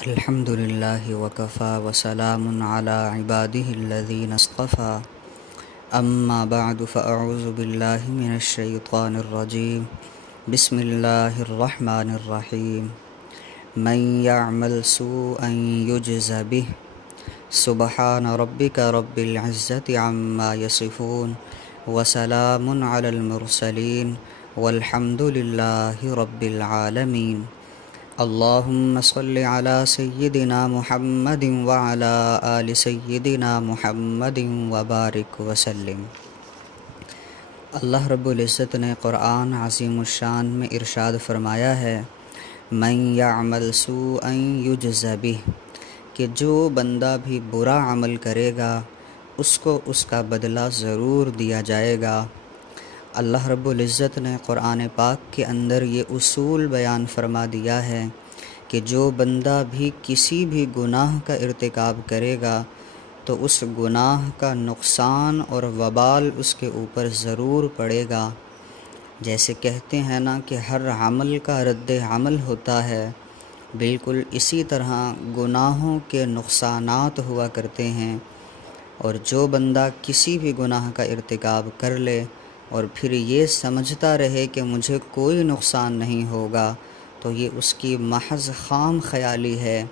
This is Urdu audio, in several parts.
الحمد لله وكفى وسلام على عباده الذين اصطفى أما بعد فأعوذ بالله من الشيطان الرجيم بسم الله الرحمن الرحيم من يعمل سوءا يجز به سبحان ربك رب العزة عما يصفون وسلام على المرسلين والحمد لله رب العالمين اللهم صل على سيدنا محمد وعلى آل سيدنا محمد وبارک وسلم۔ اللہ رب العزت نے قرآن عظیم الشان میں ارشاد فرمایا ہے، من یعمل سوءا یجز بہ، کہ جو بندہ بھی برا عمل کرے گا اس کو اس کا بدلہ ضرور دیا جائے گا۔ اللہ رب العزت نے قرآن پاک کے اندر یہ اصول بیان فرما دیا ہے کہ جو بندہ بھی کسی بھی گناہ کا ارتکاب کرے گا تو اس گناہ کا نقصان اور وبال اس کے اوپر ضرور پڑے گا۔ جیسے کہتے ہیں نا کہ ہر عمل کا رد عمل ہوتا ہے، بالکل اسی طرح گناہوں کے نقصانات ہوا کرتے ہیں، اور جو بندہ کسی بھی گناہ کا ارتکاب کر لے اور پھر یہ سمجھتا رہے کہ مجھے کوئی نقصان نہیں ہوگا تو یہ اس کی محض خام خیالی ہے۔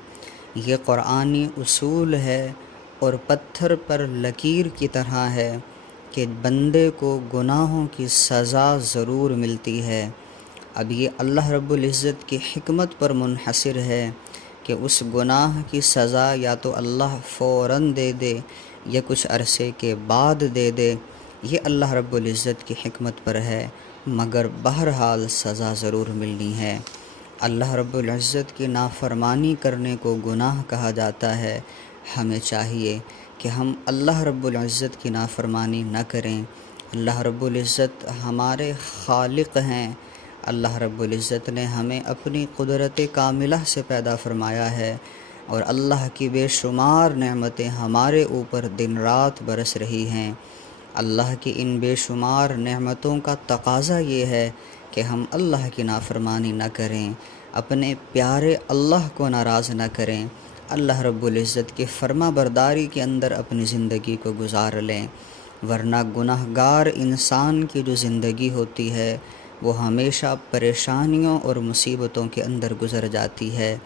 یہ قرآنی اصول ہے اور پتھر پر لکیر کی طرح ہے کہ بندے کو گناہوں کی سزا ضرور ملتی ہے۔ اب یہ اللہ رب العزت کی حکمت پر منحصر ہے کہ اس گناہ کی سزا یا تو اللہ فوراً دے دے یا کچھ عرصے کے بعد دے دے، یہ اللہ رب العزت کی حکمت پر ہے، مگر بہرحال سزا ضرور ملنی ہے۔ اللہ رب العزت کی نافرمانی کرنے کو گناہ کہا جاتا ہے۔ ہمیں چاہیے کہ ہم اللہ رب العزت کی نافرمانی نہ کریں۔ اللہ رب العزت ہمارے خالق ہیں۔ اللہ رب العزت نے ہمیں اپنی قدرت کاملہ سے پیدا فرمایا ہے، اور اللہ کی بے شمار نعمتیں ہمارے اوپر دن رات برس رہی ہیں۔ اللہ کی ان بے شمار نعمتوں کا تقاضا یہ ہے کہ ہم اللہ کی نافرمانی نہ کریں، اپنے پیارے اللہ کو ناراض نہ کریں، اللہ رب العزت کی فرما برداری کے اندر اپنی زندگی کو گزار لیں، ورنہ گناہ گار انسان کی جو زندگی ہوتی ہے وہ ہمیشہ پریشانیوں اور مصیبتوں کے اندر گزر جاتی ہے۔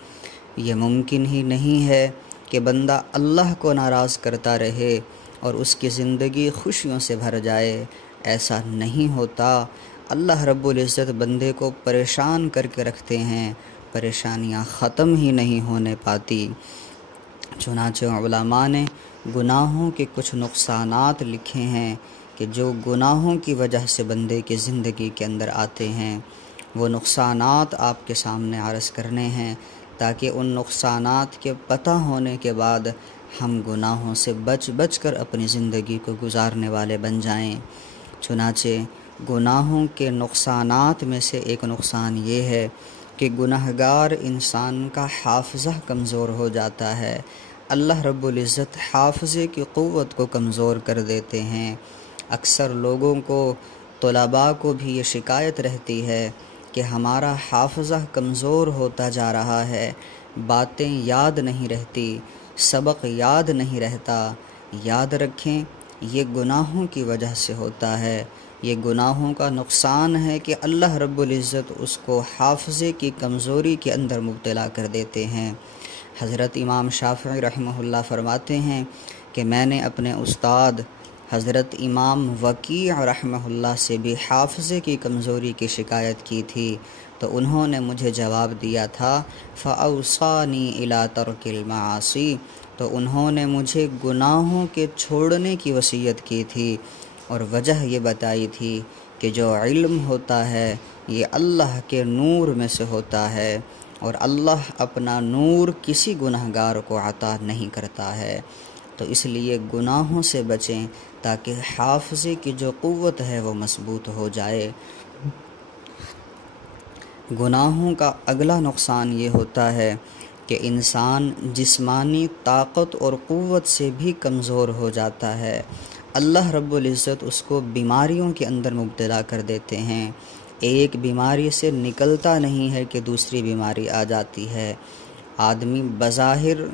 یہ ممکن ہی نہیں ہے کہ بندہ اللہ کو ناراض کرتا رہے اور اس کی زندگی خوشیوں سے بھر جائے، ایسا نہیں ہوتا۔ اللہ رب العزت بندے کو پریشان کر کے رکھتے ہیں، پریشانیاں ختم ہی نہیں ہونے پاتی۔ چنانچہ علماء نے گناہوں کے کچھ نقصانات لکھے ہیں کہ جو گناہوں کی وجہ سے بندے کی زندگی کے اندر آتے ہیں، وہ نقصانات آپ کے سامنے عرض کرنے ہیں تاکہ ان نقصانات کے پتہ ہونے کے بعد ہم گناہوں سے بچ کر اپنی زندگی کو گزارنے والے بن جائیں۔ چنانچہ گناہوں کے نقصانات میں سے ایک نقصان یہ ہے کہ گناہگار انسان کا حافظہ کمزور ہو جاتا ہے۔ اللہ رب العزت حافظے کی قوت کو کمزور کر دیتے ہیں۔ اکثر لوگوں کو، طلباء کو بھی یہ شکایت رہتی ہے کہ ہمارا حافظہ کمزور ہوتا جا رہا ہے، باتیں یاد نہیں رہتی، سبق یاد نہیں رہتا۔ یاد رکھیں، یہ گناہوں کی وجہ سے ہوتا ہے۔ یہ گناہوں کا نقصان ہے کہ اللہ رب العزت اس کو حافظے کی کمزوری کے اندر مبتلا کر دیتے ہیں۔ حضرت امام شافعی رحمہ اللہ فرماتے ہیں کہ میں نے اپنے استاد حضرت امام وکیع رحمہ اللہ سے بھی حافظے کی کمزوری کی شکایت کی تھی، تو انہوں نے مجھے جواب دیا تھا فَأَوْصَانِي إِلَىٰ تَرْكِ الْمَعَاصِي، تو انہوں نے مجھے گناہوں کے چھوڑنے کی وصیت کی تھی، اور وجہ یہ بتائی تھی کہ جو علم ہوتا ہے یہ اللہ کے نور میں سے ہوتا ہے، اور اللہ اپنا نور کسی گناہ گار کو عطا نہیں کرتا ہے۔ تو اس لیے گناہوں سے بچیں تاکہ حافظے کی جو قوت ہے وہ مضبوط ہو جائے۔ گناہوں کا اگلا نقصان یہ ہوتا ہے کہ انسان جسمانی طاقت اور قوت سے بھی کمزور ہو جاتا ہے۔ اللہ رب العزت اس کو بیماریوں کے اندر مبتلا کر دیتے ہیں۔ ایک بیماری سے نکلتا نہیں ہے کہ دوسری بیماری آ جاتی ہے۔ آدمی بظاہر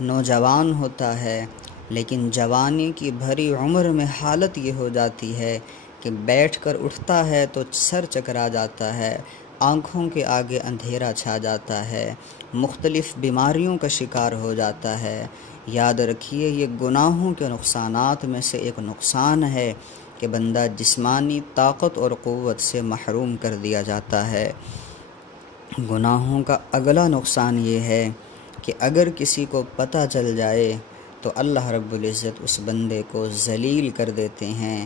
نوجوان ہوتا ہے، لیکن جوانی کی بھری عمر میں حالت یہ ہو جاتی ہے کہ بیٹھ کر اٹھتا ہے تو سر چکرا جاتا ہے، آنکھوں کے آگے اندھیرا چھا جاتا ہے، مختلف بیماریوں کا شکار ہو جاتا ہے۔ یاد رکھیے یہ گناہوں کے نقصانات میں سے ایک نقصان ہے کہ بندہ جسمانی طاقت اور قوت سے محروم کر دیا جاتا ہے۔ گناہوں کا اگلا نقصان یہ ہے کہ اگر کسی کو پتہ چل جائے تو اللہ رب العزت اس بندے کو ذلیل کر دیتے ہیں۔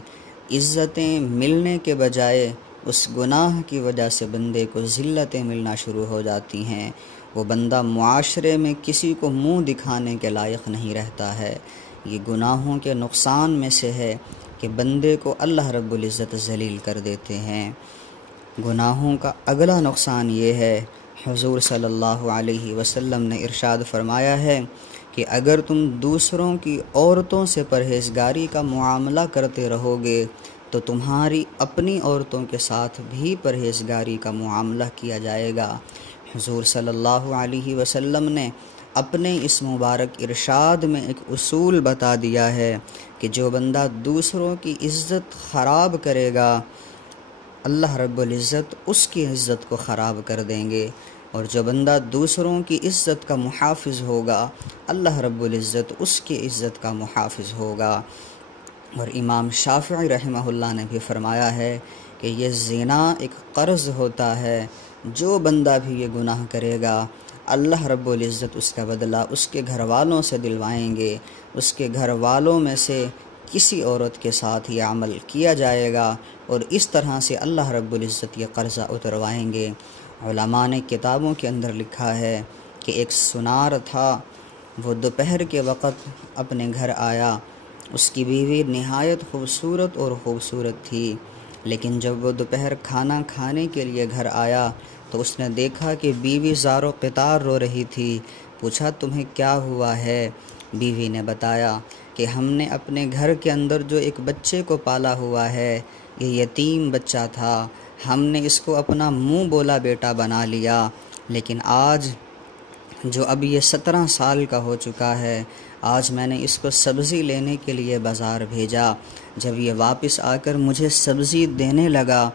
عزتیں ملنے کے بجائے اس گناہ کی وجہ سے بندے کو ذلتیں ملنا شروع ہو جاتی ہیں۔ وہ بندہ معاشرے میں کسی کو منہ دکھانے کے لائق نہیں رہتا ہے۔ یہ گناہوں کے نقصان میں سے ہے کہ بندے کو اللہ رب العزت ذلیل کر دیتے ہیں۔ گناہوں کا اگلا نقصان یہ ہے، حضور صلی اللہ علیہ وسلم نے ارشاد فرمایا ہے کہ اگر تم دوسروں کی عورتوں سے پرہیزگاری کا معاملہ کرتے رہو گے تو تمہاری اپنی عورتوں کے ساتھ بھی پرہیزگاری کا معاملہ کیا جائے گا۔ حضور صلی اللہ علیہ وسلم نے اپنے اس مبارک ارشاد میں ایک اصول بتا دیا ہے کہ جو بندہ دوسروں کی عزت خراب کرے گا اللہ رب العزت اس کی عزت کو خراب کر دیں گے، اور جو بندہ دوسروں کی عزت کا محافظ ہوگا اللہ رب العزت اس کی عزت کا محافظ ہوگا۔ اور امام شافعی رحمہ اللہ نے بھی فرمایا ہے کہ یہ زنا ایک قرض ہوتا ہے، جو بندہ بھی یہ گناہ کرے گا اللہ رب العزت اس کا بدلہ اس کے گھر والوں سے دلوائیں گے، اس کے گھر والوں میں سے کسی عورت کے ساتھ یہ عمل کیا جائے گا اور اس طرح سے اللہ رب العزت یہ قرضہ اتروائیں گے۔ علماء نے کتابوں کے اندر لکھا ہے کہ ایک سنار تھا، وہ دوپہر کے وقت اپنے گھر آیا، اس کی بیوی نہایت خوبصورت تھی، لیکن جب وہ دوپہر کھانا کھانے کے لیے گھر آیا تو اس نے دیکھا کہ بیوی زار و قطار رو رہی تھی۔ پوچھا تمہیں کیا ہوا ہے؟ بیوی نے بتایا کہ ہم نے اپنے گھر کے اندر جو ایک بچے کو پالا ہوا ہے، یہ یتیم بچہ تھا، ہم نے اس کو اپنا منہ بولا بیٹا بنا لیا، لیکن آج جو اب یہ 17 سال کا ہو چکا ہے، آج میں نے اس کو سبزی لینے کے لیے بازار بھیجا، جب یہ واپس آ کر مجھے سبزی دینے لگا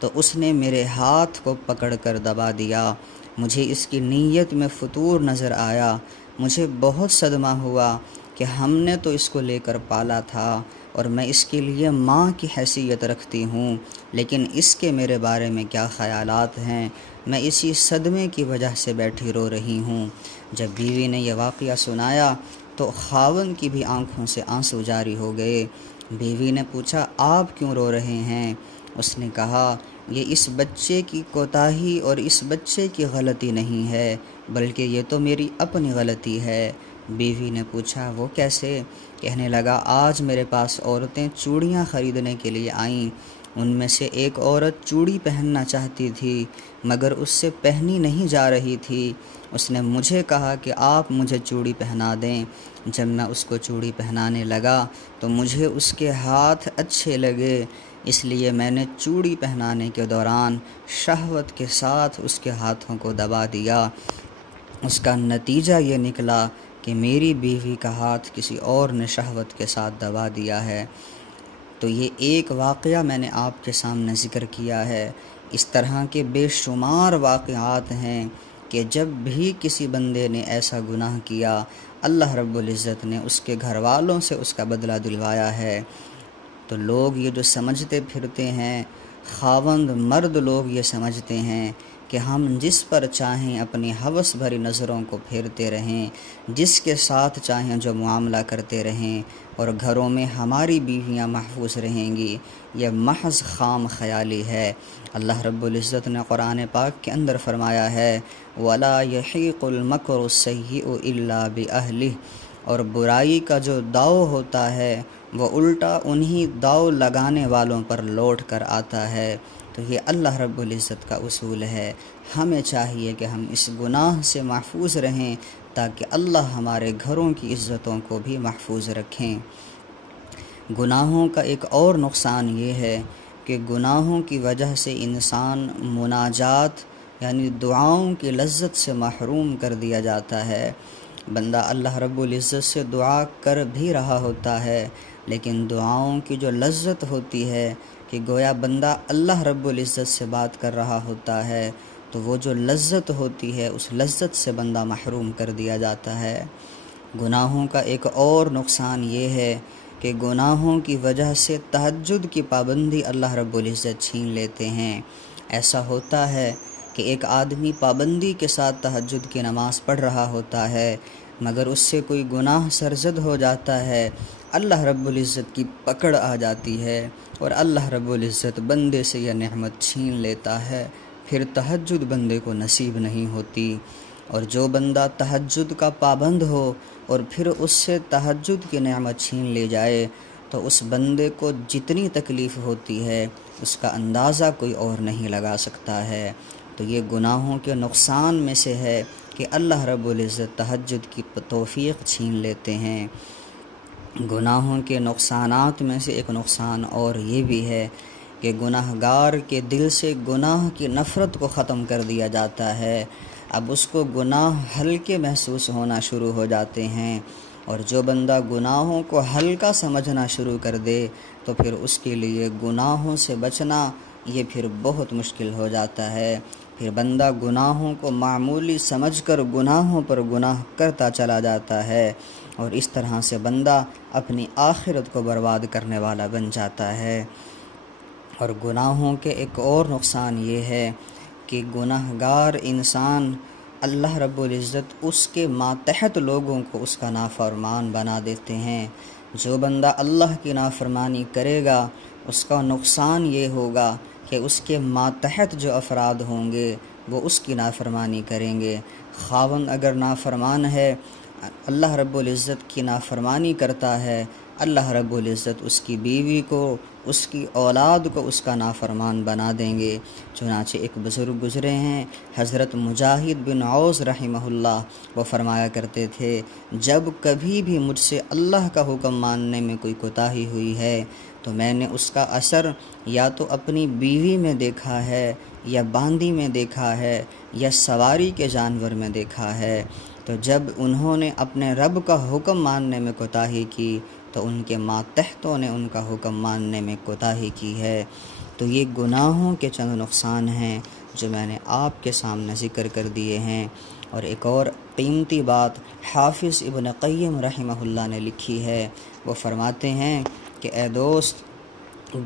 تو اس نے میرے ہاتھ کو پکڑ کر دبا دیا، مجھے اس کی نیت میں فتور نظر آیا، مجھے بہت صدمہ ہوا کہ ہم نے تو اس کو لے کر پالا تھا اور میں اس کے لیے ماں کی حیثیت رکھتی ہوں، لیکن اس کے میرے بارے میں کیا خیالات ہیں، میں اسی صدمے کی وجہ سے بیٹھی رو رہی ہوں۔ جب بیوی نے یہ واقعہ سنایا تو خاوند کی بھی آنکھوں سے آنسو جاری ہو گئے۔ بیوی نے پوچھا آپ کیوں رو رہے ہیں؟ اس نے کہا یہ اس بچے کی کوتاہی اور اس بچے کی غلطی نہیں ہے، بلکہ یہ تو میری اپنی غلطی ہے۔ بیوی نے پوچھا وہ کیسے؟ کہنے لگا آج میرے پاس عورتیں چوڑیاں خریدنے کے لیے آئیں، ان میں سے ایک عورت چوڑی پہننا چاہتی تھی مگر اس سے پہنی نہیں جا رہی تھی، اس نے مجھے کہا کہ آپ مجھے چوڑی پہنا دیں۔ جب میں اس کو چوڑی پہنانے لگا تو مجھے اس کے ہاتھ اچھے لگے، اس لیے میں نے چوڑی پہنانے کے دوران شہوت کے ساتھ اس کے ہاتھوں کو دبا دیا۔ اس کا نتیجہ یہ نکلا کہ میری بیوی کا ہاتھ کسی اور نے شہوت کے ساتھ دبا دیا ہے۔ تو یہ ایک واقعہ میں نے آپ کے سامنے ذکر کیا ہے۔ اس طرح کے بے شمار واقعات ہیں کہ جب بھی کسی بندے نے ایسا گناہ کیا اللہ رب العزت نے اس کے گھر والوں سے اس کا بدلہ دلوایا ہے۔ تو لوگ یہ جو سمجھتے پھرتے ہیں، خاوند مرد لوگ یہ سمجھتے ہیں کہ ہم جس پر چاہیں اپنی ہوس بھری نظروں کو پھیرتے رہیں، جس کے ساتھ چاہیں جو معاملہ کرتے رہیں اور گھروں میں ہماری بیویاں محفوظ رہیں گی، یہ محض خام خیالی ہے۔ اللہ رب العزت نے قرآن پاک کے اندر فرمایا ہے وَلَا يَحِيقُ الْمَكْرُ السَّيِّئُ إِلَّا بِأَهْلِهِ، اور برائی کا جو داؤ ہوتا ہے وہ الٹا انہی داؤ لگانے والوں پر لوٹ کر آتا ہے۔ تو یہ اللہ رب العزت کا اصول ہے، ہمیں چاہیے کہ ہم اس گناہ سے محفوظ رہیں تاکہ اللہ ہمارے گھروں کی عزتوں کو بھی محفوظ رکھیں۔ گناہوں کا ایک اور نقصان یہ ہے کہ گناہوں کی وجہ سے انسان مناجات یعنی دعاؤں کی لذت سے محروم کر دیا جاتا ہے۔ بندہ اللہ رب العزت سے دعا کر بھی رہا ہوتا ہے، لیکن دعاؤں کی جو لذت ہوتی ہے کہ گویا بندہ اللہ رب العزت سے بات کر رہا ہوتا ہے، تو وہ جو لذت ہوتی ہے اس لذت سے بندہ محروم کر دیا جاتا ہے۔ گناہوں کا ایک اور نقصان یہ ہے کہ گناہوں کی وجہ سے تہجد کی پابندی اللہ رب العزت چھین لیتے ہیں۔ ایسا ہوتا ہے کہ ایک آدمی پابندی کے ساتھ تہجد کی نماز پڑھ رہا ہوتا ہے، مگر اس سے کوئی گناہ سرزد ہو جاتا ہے، اللہ رب العزت کی پکڑ آ جاتی ہے اور اللہ رب العزت بندے سے یہ نعمت چھین لیتا ہے، پھر تہجد بندے کو نصیب نہیں ہوتی۔ اور جو بندہ تہجد کا پابند ہو اور پھر اس سے تہجد کی نعمت چھین لی جائے تو اس بندے کو جتنی تکلیف ہوتی ہے اس کا اندازہ کوئی اور نہیں لگا سکتا ہے۔ تو یہ گناہوں کے نقصان میں سے ہے کہ اللہ رب العزت تہجد کی توفیق چھین لیتے ہیں۔ گناہوں کے نقصانات میں سے ایک نقصان اور یہ بھی ہے کہ گناہ گار کے دل سے گناہ کی نفرت کو ختم کر دیا جاتا ہے۔ اب اس کو گناہ ہلکے محسوس ہونا شروع ہو جاتے ہیں، اور جو بندہ گناہوں کو ہلکا سمجھنا شروع کر دے تو پھر اس کے لیے گناہوں سے بچنا یہ پھر بہت مشکل ہو جاتا ہے۔ پھر بندہ گناہوں کو معمولی سمجھ کر گناہوں پر گناہ کرتا چلا جاتا ہے، اور اس طرح سے بندہ اپنی آخرت کو برباد کرنے والا بن جاتا ہے۔ اور گناہوں کے ایک اور نقصان یہ ہے کہ گناہ گار انسان اللہ رب العزت اس کے ماتحت لوگوں کو اس کا نافرمان بنا دیتے ہیں۔ جو بندہ اللہ کی نافرمانی کرے گا اس کا نقصان یہ ہوگا کہ اس کے ماتحت جو افراد ہوں گے وہ اس کی نافرمانی کریں گے۔ خاوند اگر نافرمان ہے، اللہ رب العزت کی نافرمانی کرتا ہے، اللہ رب العزت اس کی بیوی کو، اس کی اولاد کو اس کا نافرمان بنا دیں گے۔ چنانچہ ایک بزرگ گزرے ہیں حضرت مجاہد بن عوض رحمہ اللہ، وہ فرمایا کرتے تھے جب کبھی بھی مجھ سے اللہ کا حکم ماننے میں کوئی کوتاہی ہوئی ہے تو میں نے اس کا اثر یا تو اپنی بیوی میں دیکھا ہے، یا باندی میں دیکھا ہے، یا سواری کے جانور میں دیکھا ہے۔ تو جب انہوں نے اپنے رب کا حکم ماننے میں کوتاہی کی تو ان کے ماتحتوں نے ان کا حکم ماننے میں کوتاہی کی ہے۔ تو یہ گناہوں کے چند نقصان ہیں جو میں نے آپ کے سامنے ذکر کر دیے ہیں۔ اور ایک اور قیمتی بات حافظ ابن قیم رحمہ اللہ نے لکھی ہے، وہ فرماتے ہیں کہ اے دوست،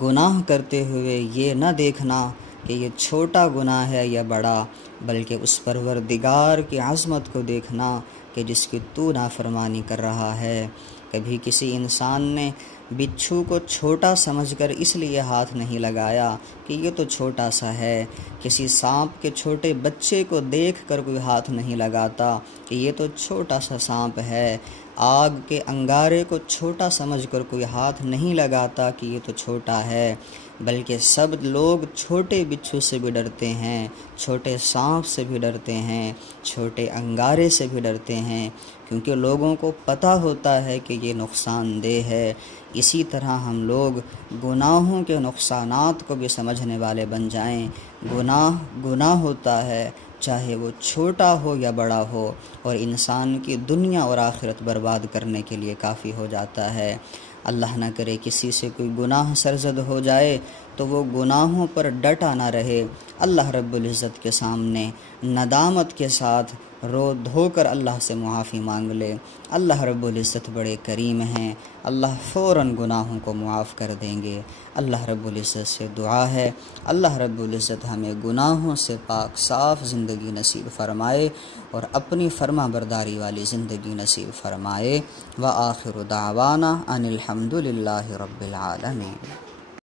گناہ کرتے ہوئے یہ نہ دیکھنا کہ یہ چھوٹا گناہ ہے یا بڑا، بلکہ اس پروردگار کی عظمت کو دیکھنا کہ جس کی تو نافرمانی کر رہا ہے۔ کبھی کسی انسان نے بچھو کو چھوٹا سمجھ کر اس لیے ہاتھ نہیں لگایا کہ یہ تو چھوٹا سا ہے، کسی سانپ کے چھوٹے بچے کو دیکھ کر کوئی ہاتھ نہیں لگاتا کہ یہ تو چھوٹا سا سانپ ہے، آگ کے انگارے کو چھوٹا سمجھ کر کوئی ہاتھ نہیں لگاتا کہ یہ تو چھوٹا ہے، بلکہ سب لوگ چھوٹے بچھو سے بھی ڈرتے ہیں، چھوٹے سانپ سے بھی ڈرتے ہیں، چھوٹے انگارے سے بھی ڈرتے ہیں، کیونکہ لوگوں کو پتہ ہوتا ہے کہ یہ نقصان دہ ہے۔ اسی طرح ہم لوگ گناہوں کے نقصانات کو بھی سمجھنے والے بن جائیں۔ گناہ ہوتا ہے، چاہے وہ چھوٹا ہو یا بڑا ہو، اور انسان کی دنیا اور آخرت برباد کرنے کے لیے کافی ہو جاتا ہے۔ اللہ نہ کرے کسی سے کوئی گناہ سرزد ہو جائے تو وہ گناہوں پر ڈٹا نہ رہے، اللہ رب العزت کے سامنے ندامت کے ساتھ رو دھو کر اللہ سے معافی مانگ لے۔ اللہ رب العزت بڑے کریم ہیں، اللہ فوراً گناہوں کو معاف کر دیں گے۔ اللہ رب العزت سے دعا ہے اللہ رب العزت ہمیں گناہوں سے پاک صاف زندگی نصیب فرمائے اور اپنی فرما برداری والی زندگی نصیب فرمائے۔ وآخر دعوانا ان الحمد للہ رب العالمین۔